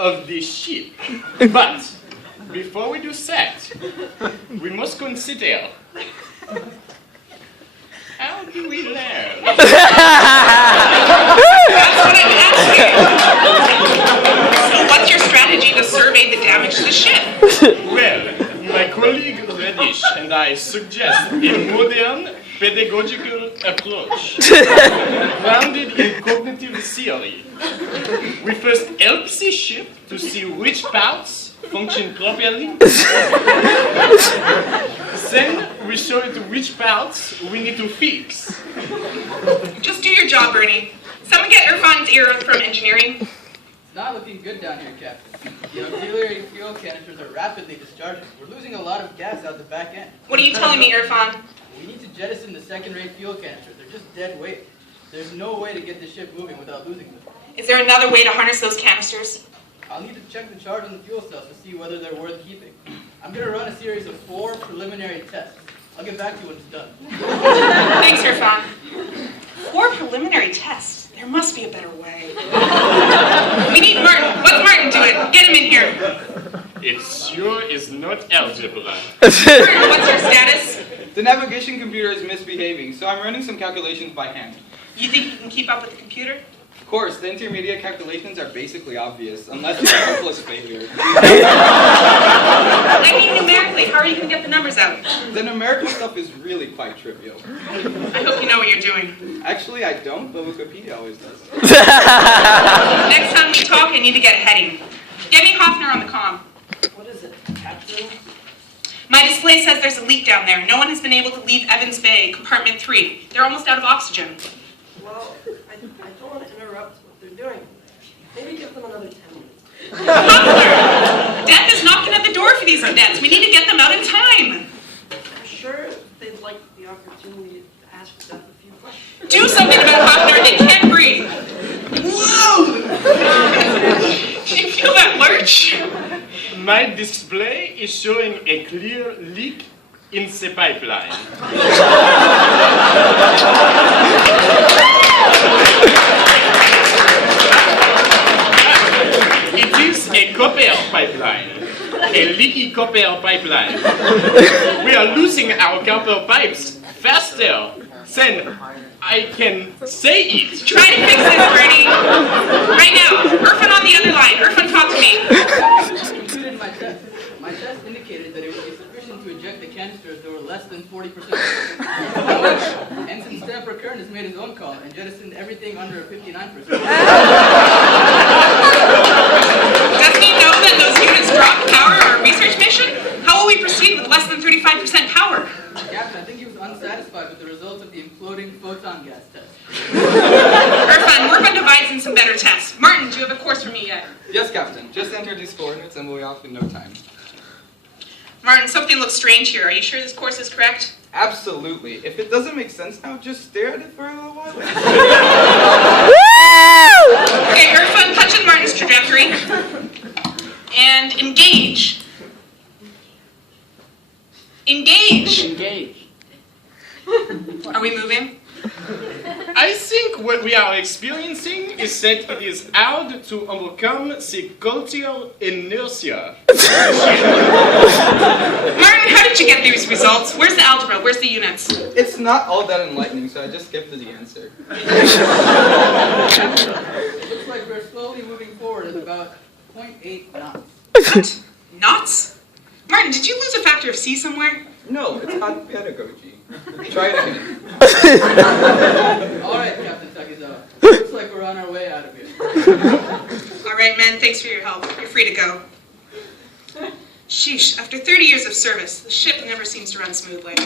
of the ship. But before we do that, we must consider how do we learn? That's what I'm asking. So what's your strategy to survey the damage to the ship? Well, my colleague Reddish and I suggest a modern pedagogical approach grounded in cognitive theory. We first help the ship to see which parts function properly. Then we show it which parts we need to fix. Just do your job, Bernie. Someone get Irfan's ear from engineering. It's not looking good down here, Captain. The auxiliary fuel canisters are rapidly discharging. We're losing a lot of gas out the back end. What are you telling me, Irfan? We need to jettison the second-rate fuel canisters. They're just dead weight. There's no way to get the ship moving without losing them. Is there another way to harness those canisters? I'll need to check the charge on the fuel cells to see whether they're worth keeping. I'm going to run a series of 4 preliminary tests. I'll get back to you when it's done. Thanks, Irfan. 4 preliminary tests. There must be a better way. We need Martin. What's Martin doing? Get him in here. It sure is not algebra. Martin, what's your status? The navigation computer is misbehaving, so I'm running some calculations by hand. You think you can keep up with the computer? Of course, the intermediate calculations are basically obvious, unless it's a hopeless failure. I mean numerically. How are you going to get the numbers out? The numerical stuff is really quite trivial. I hope you know what you're doing. Actually, I don't, but Wikipedia always does. Next time we talk, I need to get a heading. Get me Hoffner on the comm. What is it, Captain? My display says there's a leak down there. No one has been able to leave Evans Bay, compartment 3. They're almost out of oxygen. Well, I don't want to interrupt what they're doing. Maybe give them another 10 minutes. Hoffner! Death is knocking at the door for these cadets. We need to get them out in time. I'm sure they'd like the opportunity to ask Death a few questions. Do something about Hoffner. They can't breathe. Whoa! Did you feel that lurch? My display is showing a clear leak in the pipeline. It is a copper pipeline, a leaky copper pipeline. We are losing our copper pipes faster than I can say it. Try to fix this, Bernie. Right now. Irfan on the other line. Irfan, talk to me. I completed my test. My test indicated that it would be sufficient to eject the canister if there were less than 40%. However, Ensign Stamper Kern has made his own call and jettisoned everything under a 59%. Doesn't he know that those units dropped power on a research mission? How will we proceed with less than 35% power? Captain, I think he was unsatisfied with the results of the imploding photon gas test. Irfan, work on devising some better tests. Martin, do you have a course for me yet? Yes, Captain. Just enter these coordinates and we'll be off in no time. Martin, something looks strange here. Are you sure this course is correct? Absolutely. If it doesn't make sense now, just stare at it for a little while. Okay, Irfan, touch on Martin's trajectory. And engage. Engage. Engage. Are we moving? I think what we are experiencing is that it is hard to overcome the cultural inertia. Martin, how did you get these results? Where's the algebra? Where's the units? It's not all that enlightening, so I just skipped to the answer. It looks like we're slowly moving forward at about 0.8 knots. What? Knots? Martin, did you lose a factor of C somewhere? No, it's not pedagogy. Try it again. All right, Captain Takizawa. Looks like we're on our way out of here. All right, men, thanks for your help. You're free to go. Sheesh, after 30 years of service, the ship never seems to run smoothly.